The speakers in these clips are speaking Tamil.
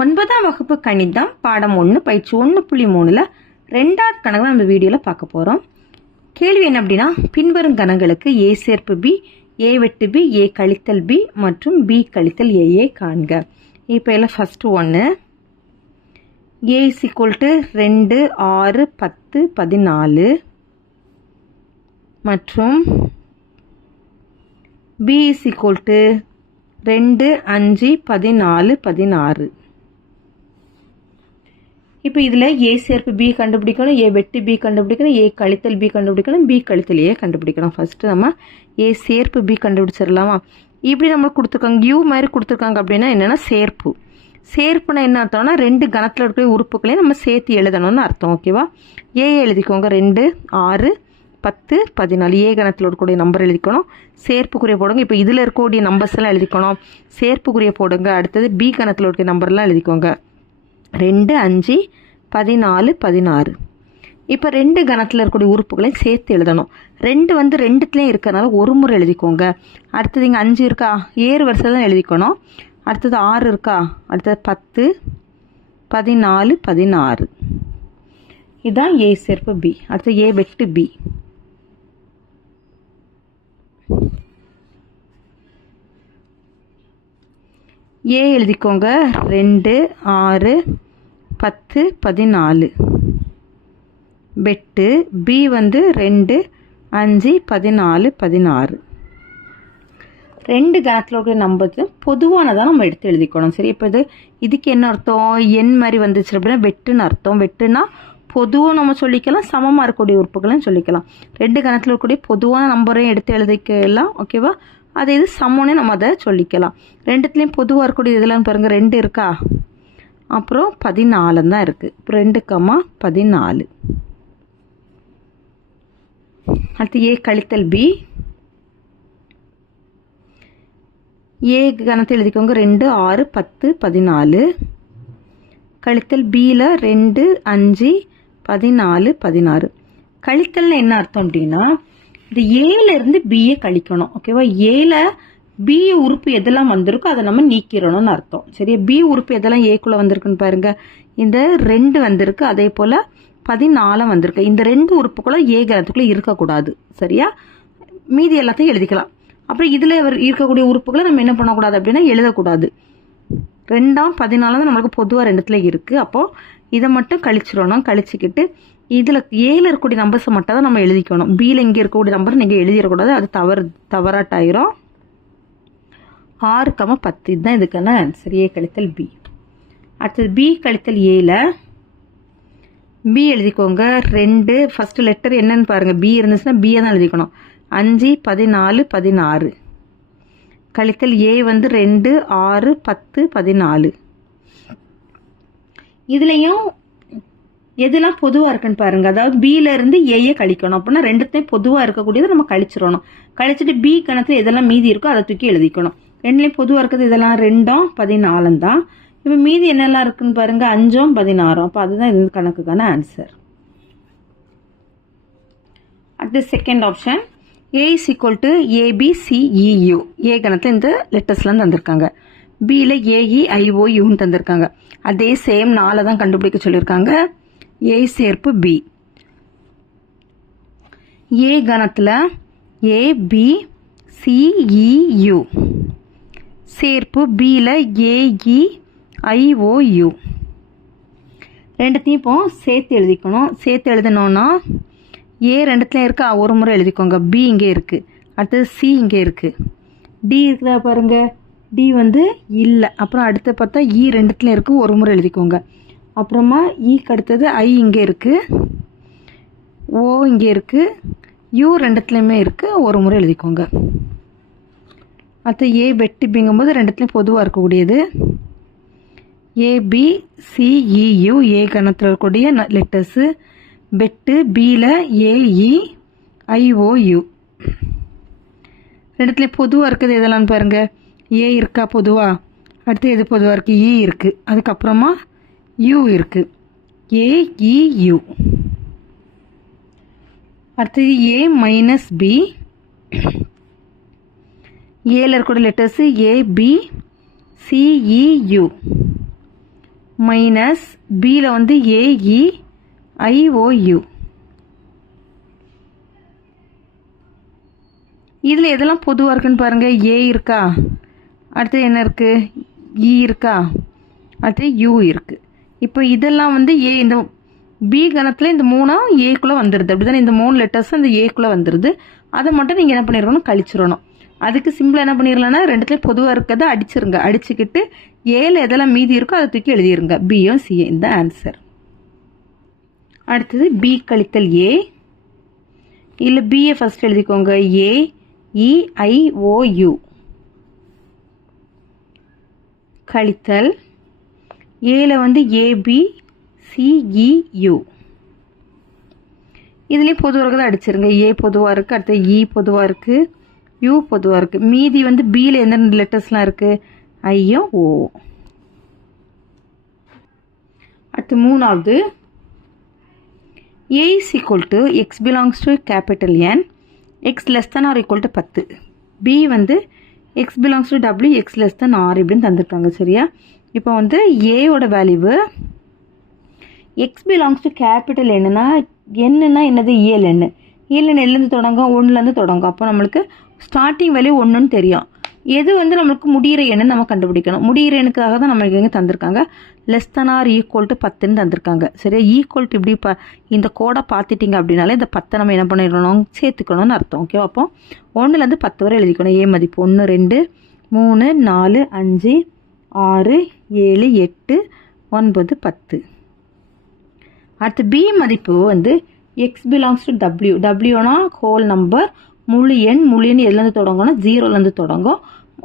ஒன்பதாம் வகுப்பு கணிதம் பாடம் ஒன்று பயிற்சி ஒன்று புள்ளி மூணில் ரெண்டாவது கணக்கு நம்ம வீடியோவில் பார்க்க போகிறோம் கேள்வி என்ன அப்படின்னா பின்வரும் கணங்களுக்கு ஏ சேர்ப்பு பி ஏ வெட்டு பி ஏ கழித்தல் பி மற்றும் பி கழித்தல் ஏஏ காண்க. இப்போ எல்லாம் ஃபஸ்ட்டு ஒன்று ஏ இஸ் ஈக்குவல் டு ரெண்டு ஆறு பத்து பதினாலு. மற்றும் பி இஸ் ஈக்குவல் டு ரெண்டு அஞ்சு பதினாலு பதினாறு. இப்போ இதில் ஏ சேர்ப்பு பி கண்டுபிடிக்கணும் ஏ வெட்டு பி கண்டுபிடிக்கணும் ஏ கழித்தல் பி கண்டுபிடிக்கணும் பி கழித்தல் ஏ கண்டுபிடிக்கணும். ஃபஸ்ட்டு நம்ம ஏ சேர்ப்பு பி கண்டுபிடிச்சிடலாமா? இப்படி நம்மளுக்கு கொடுத்துருக்காங்க யூ மாதிரி கொடுத்துருக்காங்க அப்படின்னா என்னென்னா சேர்ப்பு. சேர்ப்புனா என்ன அர்த்தம்னா ரெண்டு கணத்தில் இருக்கிற உறுப்புகளையும் நம்ம சேர்த்து எழுதணும்னு அர்த்தம் ஓகேவா ஏ எழுதிக்கோங்க ரெண்டு ஆறு பத்து பதினாலு. ஏ கணத்தில் இருக்கக்கூடிய நம்பர் எழுதிக்கணும். சேர்ப்புக்குரிய போடுங்க இப்போ இதில் இருக்கக்கூடிய நம்பர்ஸ் எல்லாம் எழுதிக்கணும். சேர்ப்புக்குரிய போடுங்க அடுத்தது பி கணத்தில் இருக்கிற நம்பர்லாம் எழுதிக்கோங்க. ரெண்டு அஞ்சு பதினாலு பதினாறு. இப்போ ரெண்டு கணத்தில் இருக்கக்கூடிய உறுப்புகளையும் சேர்த்து எழுதணும். ரெண்டு வந்து ரெண்டுத்துலேயும் இருக்கிறனால ஒரு முறை எழுதிக்கோங்க. அடுத்தது இங்கே அஞ்சு இருக்கா? ஏறு வரிசையில் தான் எழுதிக்கணும். அடுத்தது ஆறு இருக்கா? அடுத்தது பத்து பதினாலு பதினாறு. இதுதான் ஏ சேர்ப்பு பி அடுத்தது ஏ வெட்டு பி ஏ எழுதிக்கோங்க. ரெண்டு ஆறு பத்து பதினாலு. வெட்டு பி வந்து ரெண்டு அஞ்சு பதினாலு பதினாறு. ரெண்டு கணத்தில் இருக்கிற நம்பருக்கு பொதுவானதாக நம்ம எடுத்து எழுதிக்கணும். சரி இப்போ இது இதுக்கு என்ன அர்த்தம்? எண் மாதிரி வந்துச்சு அப்படின்னா வெட்டுன்னு அர்த்தம். வெட்டுனா பொதுவாக நம்ம சொல்லிக்கலாம் சமமாக இருக்கக்கூடிய உறுப்புகளையும் சொல்லிக்கலாம். ரெண்டு கணத்தில் இருக்கக்கூடிய பொதுவான நம்பரையும் எடுத்து எழுதிக்கலாம் ஓகேவா அதே இது சமம்னு நம்ம அதை சொல்லிக்கலாம். ரெண்டுத்துலேயும் பொதுவாக இருக்கக்கூடிய இதெல்லாம் பாருங்கள் ரெண்டு இருக்கா? அப்புறம் பதினாலுன்னு தான் இருக்குது இப்போ ரெண்டு கம்மா பதினாலு. அடுத்து ஏ கழித்தல் பி. ஏ கணத்தை எழுதிக்கோங்க. ரெண்டு ஆறு பத்து பதினாலு. கழித்தல் பியில் ரெண்டு அஞ்சு பதினாலு பதினாறு. கழித்தல்னு என்ன அர்த்தம் அப்படின்னா இந்த ஏலேருந்து பிஏ கழிக்கணும். ஓகேவா ஏல பி உறுப்பு எதெல்லாம் வந்திருக்கோ அதை நம்ம நீக்கிறணும்னு அர்த்தம். சரியா? பி உறுப்பு எதெல்லாம் ஏக்குள்ளே வந்திருக்குன்னு பாருங்க. இந்த ரெண்டு வந்திருக்கு அதே போல் பதினாலாம் வந்திருக்கு. இந்த ரெண்டு உறுப்புகளும் ஏ கிரகத்துக்குள்ளே இருக்கக்கூடாது. சரியா? மீதி எல்லாத்தையும் எழுதிக்கலாம். அப்புறம் இதில் இருக்கக்கூடிய உறுப்புகளை நம்ம என்ன பண்ணக்கூடாது அப்படின்னா எழுதக்கூடாது. ரெண்டாம் பதினாலாம் தான் நம்மளுக்கு பொதுவாக ரெண்டுத்துல இருக்குது அப்போது இதை மட்டும் கழிச்சிடணும். கழிச்சிக்கிட்டு இதில் ஏல இருக்கக்கூடிய நம்பர்ஸை மட்டும் தான் நம்ம எழுதிக்கணும். பியில் இங்கே இருக்கக்கூடிய நம்பர் நீங்கள் எழுதிடக்கூடாது. அது தவறு தவறாட்டாயிரும். ஆறு கம பத்து. இதுதான் இதுக்கான ஆன்சர் ஏ கழித்தல் பி. அடுத்தது பி கழித்தல் ஏல. பி எழுதிக்கோங்க. ரெண்டு ஃபஸ்ட்டு லெட்டர் என்னன்னு பாருங்கள் பி இருந்துச்சுன்னா பியை தான் எழுதிக்கணும். அஞ்சு பதினாலு பதினாறு. கழித்தல் ஏ வந்து ரெண்டு ஆறு பத்து பதினாலு. இதுலேயும் எதெல்லாம் பொதுவாக இருக்குன்னு பாருங்கள் அதாவது பியில இருந்து ஏஏ கழிக்கணும். அப்படின்னா ரெண்டுத்தையும் பொதுவாக இருக்கக்கூடியதை நம்ம கழிச்சிடணும். கழிச்சிட்டு பி கணத்தில் எதெல்லாம் மீதி இருக்கோ அதை தூக்கி எழுதிக்கணும். ரெண்டுலேயும் பொதுவாக இருக்கிறது இதெல்லாம் ரெண்டும் பதினாலும் தான் இப்போ மீதி என்னெல்லாம் இருக்குன்னு பாருங்கள் அஞ்சும் பதினாறும். அப்போ அதுதான் இந்த கணக்குக்கான ஆன்சர் அடுத்து second option A is equal to A B C E U A கணத்தில் இந்த லெட்டர்ஸ்லாம் தந்திருக்காங்க. பியில் ஏஇ ஐஓயுன்னு e, தந்திருக்காங்க. அதே சேம் நாளை தான் கண்டுபிடிக்க சொல்லியிருக்காங்க ஏ சேர்ப்பு பி ஏ கணத்தில் ஏபி சிஇயு சேர்ப்பு பியில் ஏஇ ஐஓயு ரெண்டுத்தையும் இப்போ சேர்த்து எழுதிக்கணும். சேர்த்து எழுதணுன்னா ஏ ரெண்டுத்துலையும் இருக்கா? ஒரு முறை எழுதிக்கோங்க. பி இங்கே இருக்குது அடுத்தது சி இங்கே இருக்குது டி இருக்குதா பாருங்கள் டி வந்து இல்லை. அப்புறம் அடுத்து பார்த்தா e இ ரெண்டுத்துலையும் இருக்குது ஒரு முறை எழுதிக்கோங்க. அப்புறமா e இக்கு அடுத்தது ஐ இங்கே இருக்குது ஓ இங்கே இருக்குது யூ ரெண்டுத்துலேயுமே இருக்குது ஒரு முறை எழுதிக்கோங்க. அடுத்து ஏ வெட்டி பிங்கும்போது ரெண்டுத்துலேயும் பொதுவாக இருக்கக்கூடியது. ஏபிசிஇயு ஏ e, கணத்தில் இருக்கக்கூடிய லெட்டர்ஸு பெட்டு பியில் A E I O U e, ரெண்டுத்துலேயும் பொதுவாக இருக்குது எதெல்லாம் பாருங்கள் ஏ இருக்கா பொதுவாக அடுத்து எது பொதுவாக இருக்குது இ e இருக்குது அதுக்கப்புறமா யூ இருக்குது ஏஇயு அடுத்தது ஏ மைனஸ் பி ஏல இருக்கக்கூடிய லெட்டர்ஸு ஏபி சிஇயு மைனஸ் பியில் வந்து ஏஇ ஐஓயு இதில் எதெல்லாம் பொதுவாக இருக்குன்னு பாருங்கள் ஏ இருக்கா? அடுத்து என்ன இருக்குது இ e இருக்கா? அடுத்து யூ இருக்குது இப்போ இதெல்லாம் வந்து ஏ இந்த பி கணத்தில் இந்த மூணும் ஏக்குள்ளே வந்துடுது அப்படி தானே இந்த மூணு லெட்டர்ஸும் இந்த ஏக்குள்ளே வந்துடுது அதை மட்டும் நீங்கள் என்ன பண்ணிடணும்? கழிச்சிடணும். அதுக்கு சிம்பிளாக என்ன பண்ணிடலாம்னா ரெண்டுத்துலேயும் பொதுவாக இருக்கிறத அடிச்சிருங்க. அடிச்சுக்கிட்டு ஏல எதெல்லாம் மீதி இருக்கோ அதை தூக்கி எழுதிருங்க. பியும் சிஏ இந்த ஆன்சர் அடுத்தது பி கழித்தல் ஏ இல்லை பிஏ ஃபஸ்ட் எழுதிக்கோங்க. ஏ இஐஓயு e, கழித்தல் ஏல வந்து ஏபி சிஇயு e, இதுலேயும் பொதுவாக தான் அடிச்சிருங்க. ஏ பொதுவாக இருக்குது அடுத்து e இ பொதுவாக இருக்குது யூ பொதுவாக இருக்குது மீதி வந்து பியில் எந்தெந்த லெட்டர்ஸ்லாம் இருக்குது ஐயும் ஓ அடுத்து மூணாவது. A is equal to X belongs to capital N X less than or equal to பத்து. பி வந்து X belongs to W X less than or இப்படின்னு தந்திருக்காங்க சரியா? இப்போ வந்து ஏயோட value X belongs to capital என்னன்னா என்னன்னா என்னது இயல் எண்ணு இயல் எண் எல்லேருந்து தொடங்கும் ஒன்றுலேருந்து தொடங்கும். அப்போ நம்மளுக்கு ஸ்டார்டிங் வேல்யூ ஒன்றுன்னு தெரியும். எது வந்து நம்மளுக்கு முடிகிற எண்ணு நம்ம கண்டுபிடிக்கணும். முடிகிற எண்ணுக்காக தான் நம்மளுக்கு எங்கே தந்திருக்காங்க. Less than or equal to பத்துன்னு தந்திருக்காங்க. சரியா? ஈக்குவல் டு இப்படி ப இந்த கோடை பார்த்துட்டிங்க அப்படின்னாலே இந்த பத்தை நம்ம என்ன பண்ணிடணும்? சேர்த்துக்கணும்னு அர்த்தம். ஓகே அப்போ ஒன்றுலேருந்து பத்து வரை எழுதிக்கணும். ஏ மதிப்பு ஒன்று ரெண்டு மூணு நாலு அஞ்சு ஆறு ஏழு எட்டு ஒன்பது பத்து. அடுத்து பி மதிப்பு வந்து எக்ஸ் பிலாங்ஸ் டு டபிள்யூ டபிள்யூனா ஹோல் நம்பர் முழு எண் முழு எண் எதுலேருந்து தொடங்கும்னா ஜீரோலேருந்து தொடங்கும்.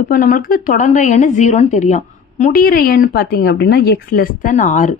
இப்போ நம்மளுக்கு தொடங்குற எண் ஜீரோன்னு தெரியும். முடிகிற எண் பார்த்தீங்க அப்படின்னா எக்ஸ் லெஸ் தென் ஆறு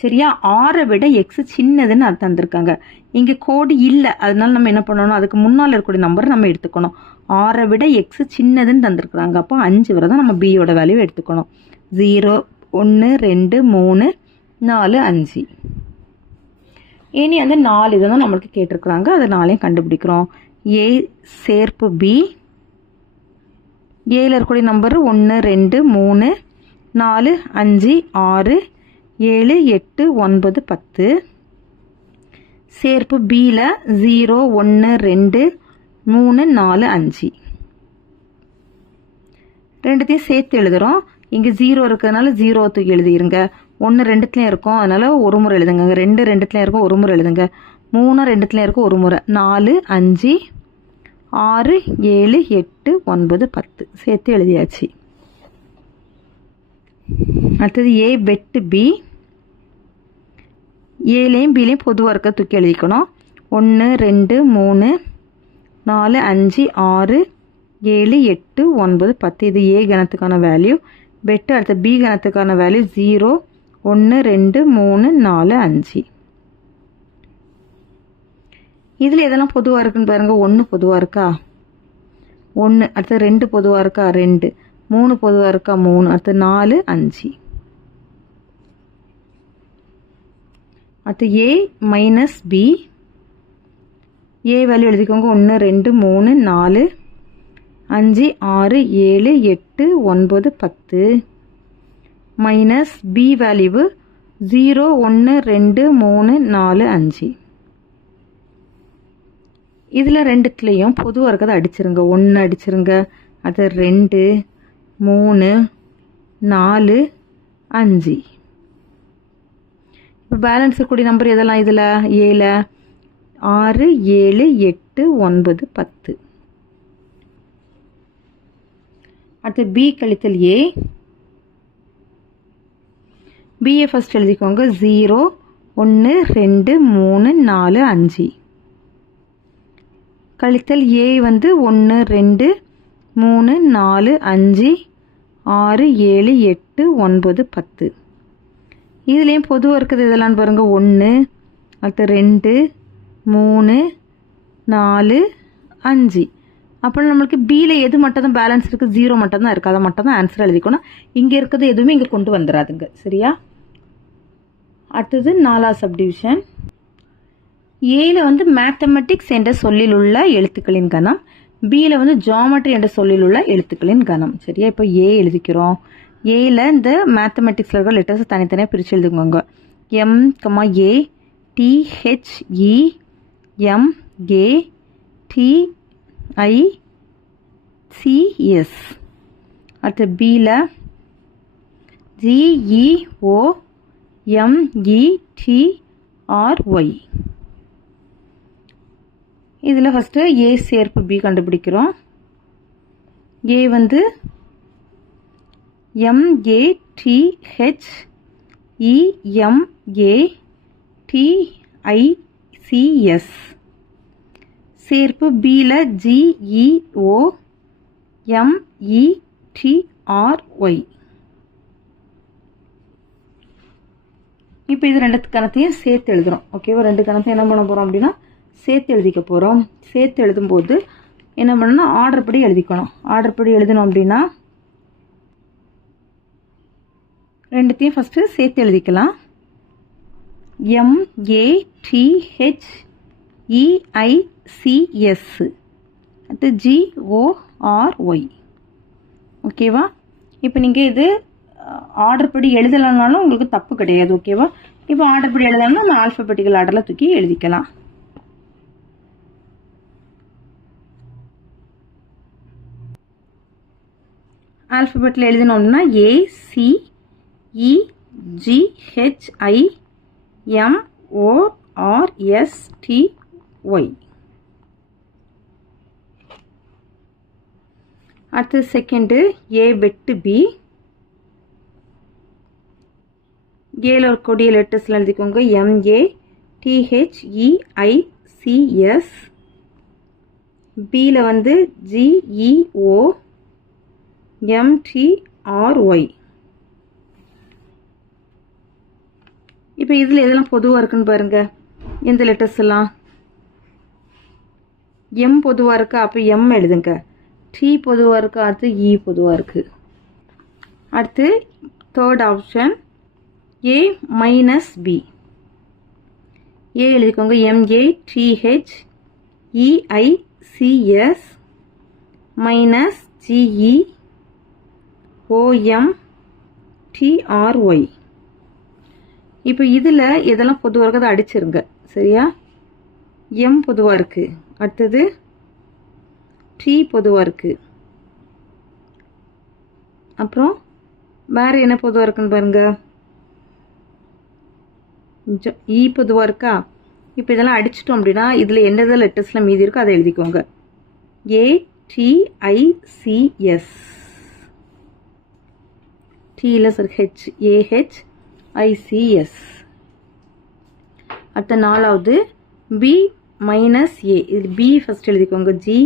சரியா? ஆறை விட எக்ஸ் சின்னதுன்னு அர்த்தம் தந்திருக்காங்க இங்கே கோடு இல்லை. அதனால நம்ம என்ன பண்ணணும்? அதுக்கு முன்னால் இருக்கக்கூடிய நம்பரை நம்ம எடுத்துக்கணும். ஆறை விட எக்ஸ் சின்னதுன்னு தந்திருக்கிறாங்க. அப்போ அஞ்சு வரை தான் நம்ம பியோட வேல்யூ எடுத்துக்கணும். ஜீரோ ஒன்று ரெண்டு மூணு நாலு அஞ்சு. இனி வந்து நாலு இதை தான் நம்மளுக்கு கேட்டிருக்கிறாங்க. அதை நாளையும் கண்டுபிடிக்கிறோம். ஏ சேர்ப்பு பி. ஏயில் இருக்கக்கூடிய நம்பர் ஒன்று ரெண்டு மூணு நாலு அஞ்சு ஆறு ஏழு எட்டு ஒன்பது பத்து. சேர்ப்பு பியில் ஜீரோ ஒன்று ரெண்டு மூணு நாலு அஞ்சு. ரெண்டுத்தையும் சேர்த்து எழுதுகிறோம் இங்கே ஜீரோ இருக்கிறதுனால ஜீரோ தூக்கி எழுதிருங்க. ஒன்று ரெண்டுத்துலேயும் இருக்கும். அதனால் ஒரு முறை எழுதுங்க. ரெண்டு ரெண்டுத்துலேயும் இருக்கும். ஒரு முறை எழுதுங்க. மூணு ரெண்டுத்துலேயும் இருக்கும் ஒரு முறை. நாலு அஞ்சு ஆறு ஏழு எட்டு ஒன்பது பத்து. சேர்த்து எழுதியாச்சு. அடுத்தது ஏ வெட்டு பி ஏலையும் பிலையும் பொதுவாக இருக்க தூக்கி எழுதிக்கணும். ஒன்று ரெண்டு மூணு நாலு அஞ்சு ஆறு ஏழு எட்டு ஒன்பது பத்து. இது ஏ கணத்துக்கான வேல்யூ வெட்டு அடுத்த பி கணத்துக்கான வேல்யூ ஜீரோ ஒன்று ரெண்டு மூணு நாலு அஞ்சு. இதில் எதெல்லாம் பொதுவாக இருக்குன்னு பாருங்கள் ஒன்று பொதுவாக இருக்கா? ஒன்று அடுத்து ரெண்டு பொதுவாக இருக்கா? ரெண்டு. மூணு பொதுவாக இருக்கா? மூணு. அடுத்து நாலு அஞ்சு. அடுத்து A minus B A value எழுதிக்கோங்க. ஒன்று ரெண்டு மூணு நாலு அஞ்சு ஆறு ஏழு எட்டு ஒன்பது பத்து. மைனஸ் பி வேல்யூவு ஜீரோ ஒன்று ரெண்டு மூணு நாலு அஞ்சு. இதில் ரெண்டுத்துலேயும் பொதுவாக இருக்கிறத அடிச்சிருங்க. ஒன்று அடிச்சிருங்க. அது ரெண்டு மூணு நாலு அஞ்சு. இப்போ பேலன்ஸ் இருக்கக்கூடிய நம்பர் எதெல்லாம் இதில்? ஏழு ஆறு ஏழு எட்டு ஒன்பது பத்து. அடுத்து பி கழித்தல் ஏ பிஏ ஃபஸ்ட் எழுதிக்கோங்க. ஜீரோ ஒன்று ரெண்டு மூணு நாலு அஞ்சு. கழித்தல் ஏ வந்து ஒன்று ரெண்டு மூணு நாலு அஞ்சு ஆறு ஏழு எட்டு ஒன்பது பத்து. இதுலேயும் பொதுவாக இருக்குது இதெல்லாம் பாருங்கள் ஒன்று அடுத்து ரெண்டு மூணு நாலு அஞ்சு. அப்புறம் நம்மளுக்கு பியில் எது மட்டும் தான் பேலன்ஸ் இருக்குது ஜீரோ மட்டும் தான் இருக்குது அதை மட்டும் தான் ஆன்சர் எழுதிக்கணும். இங்கே இருக்கிறது எதுவுமே இங்கே கொண்டு வந்துடாதுங்க. சரியா? அடுத்தது நாலா சப்டிவிஷன் ஏல வந்து மேத்தமெட்டிக்ஸ் என்ற சொல்லில் உள்ள எழுத்துக்களின் கணம் பியில் வந்து ஜாமெட்ரி என்ற சொல்லில் உள்ள எழுத்துக்களின் கணம். சரியா? இப்போ ஏ எழுதிக்கிறோம். ஏல இந்த மேத்தமெட்டிக்ஸில் இருக்கிற லெட்டர்ஸ் தனித்தனியாக பிரித்து எழுதுக்கோங்க. M comma A T H E M A e, T I C S அடுத்து பியில் ஜிஇஓ எம்இடிஆர்ஒய் இதில் ஃபஸ்ட்டு ஏ சேர்ப்பு பி கண்டுபிடிக்கிறோம். ஏ வந்து எம்ஏடிஹெச் இஎம்ஏ டிஐசிஎஸ் சேர்ப்பு பியில் ஜிஇஓ எம்இடிஆர்ஒய் இப்போ இது ரெண்டு கணத்தையும் சேர்த்து எழுதுகிறோம் ஓகேவா ரெண்டு கணத்தையும் என்ன பண்ண போகிறோம் அப்படின்னா சேர்த்து எழுதிக்க போகிறோம் சேர்த்து எழுதும்போது என்ன பண்ணணும்னா ஆர்டர் படி எழுதிக்கணும். ஆர்டர் படி எழுதணும் அப்படின்னா ரெண்டுத்தையும் ஃபஸ்ட்டு சேர்த்து எழுதிக்கலாம். எம்ஏடிஹெச்இஐசிஎஸ் அடுத்து ஜிஓஆர்ஒய் ஓகேவா இப்போ நீங்கள் இது ஆர்டர் படி எழுதலைனாலும் உங்களுக்கு தப்பு கிடையாது ஓகேவா இப்போ ஆர்டர் படி எழுதலாம்னா நான் ஆல்ஃபபெட்டிக்கல் ஆர்டரில் தூக்கி எழுதிக்கலாம். ஆல்ஃபபெட்டில் எழுதினோம்னா A C E G H I M O R S T Y அடுத்தது செகண்டு ஏ வெட்டு பி ஏல கொடிய லெட்டர்ஸில் எழுதிக்கோங்க. எம்ஏ டிஹெச்இஐசிஎஸ் பியில் வந்து ஜிஇஓ எம்டிஆர்ஒய் இப்போ இதில் எதெல்லாம் பொதுவாக இருக்குன்னு பாருங்கள் எந்த லெட்டர்ஸ் எல்லாம்? எம் பொதுவாக இருக்கா? அப்போ எம் எழுதுங்க. டி பொதுவாக இருக்கா? அடுத்து e இ பொதுவாக இருக்குது அடுத்து third option A minus B A எழுதிக்கோங்க. M A T H E I C S minus G E O M T R Y இப்போ இதில் எதெல்லாம் பொதுவாக இருக்கிறத அடிச்சிருங்க. சரியா? எம் பொதுவாக இருக்குது அடுத்தது டி பொதுவாக இருக்குது அப்புறம் வேறு என்ன பொதுவாக இருக்குன்னு பாருங்கள் இ e பொதுவாக இருக்கா? இப்போ இதெல்லாம் அடிச்சிட்டோம் அப்படின்னா இதில் என்னது லெட்டர்ஸில் மீதி இருக்கோ அதை எழுதிக்கோங்க. ஏடிஐசிஎஸ் டியில் சார் ஹெச் ஏஹெச் ஐசிஎஸ் அடுத்த நாலாவது பி மைனஸ் ஏ இது பி ஃபஸ்ட் எழுதிக்கோங்க. G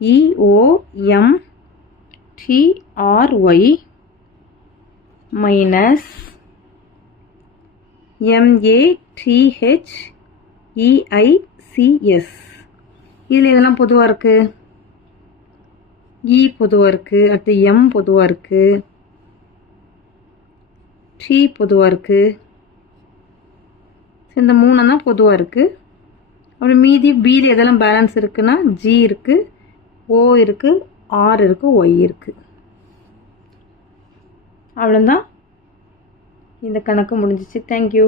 E O M e, T R Y minus M A T H E I C S e, இதில் இதெல்லாம் பொதுவாக இருக்குது இ e பொதுவாக இருக்குது அடுத்து எம் பொதுவாக இருக்குது டி பொதுவாக இருக்குது இந்த மூணு தான் பொதுவாக இருக்குது அப்புறம் மீதி பியில் எதெல்லாம் பேலன்ஸ் இருக்குன்னா ஜி இருக்குது ஓ இருக்குது ஆர் இருக்குது ஒய் இருக்குது அவ்வளோதான் இந்த கணக்கு முடிஞ்சிச்சு. தேங்க்யூ